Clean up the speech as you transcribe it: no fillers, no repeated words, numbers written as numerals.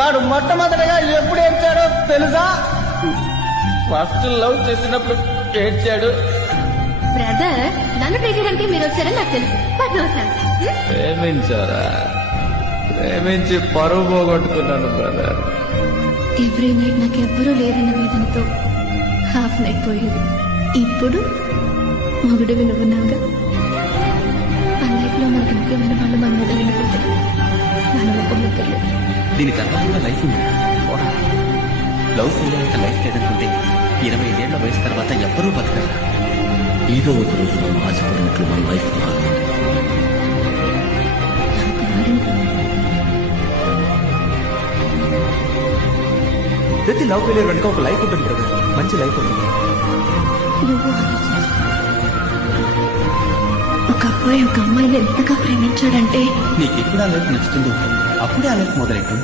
వాడు మొట్టమొదటిగా ఎప్పుడు ఏడ్చాడో తెలుసా? ఫస్ట్ లవ్ చేసినప్పుడు ఏడ్చాడు. బ్రదర్, నన్ను ట్రై చేయడానికి మీరు వచ్చారని నాకు తెలుసు. But no thanks. ప్రేమించారా? ప్రేమించి పరువు పోగొట్టుకున్నాను బ్రదర్. ఎవ్రీ నైట్ నాకు ఎవ్వరూ లేరన్న వేదనతో హాఫ్ నైట్ పోయేది. ఇప్పుడు మొగుడివి నువ్వున్నావుగా. ఆ లైఫ్ లో మనకి ముఖ్యమైన వాళ్ళు మన మీద వెళ్ళిపోతే మనం ఒక ముక్కర్లేదు. దీని తర్వాత కూడా లైఫ్ ఉంది. లవ్ ఫెయిల్ అయ్యాక లైఫ్ లేదనుకుంటే 25 ఏళ్ల వయసు తర్వాత ఎవ్వరూ బతకరు. ఏదో ఒక రోజు మనం ఆశపడినట్లు మన లైఫ్ మారుతుంది. నాకు మారింది. ప్రతి లవ్ ఫెయిలియర్ వెనుక ఒక లైఫ్ ఉంటుంది బ్రదర్. మంచి లైఫ్ ఉంటుంది. నువ్వు ఆలోచించు. ఒక అబ్బాయి ఒక అమ్మాయిని ఎంతగా ప్రేమించాడంటే నీకు ఎప్పుడు ఆ లైఫ్ నచ్చుతుందో అప్పుడే ఆ లైఫ్ మొదలెట్టు.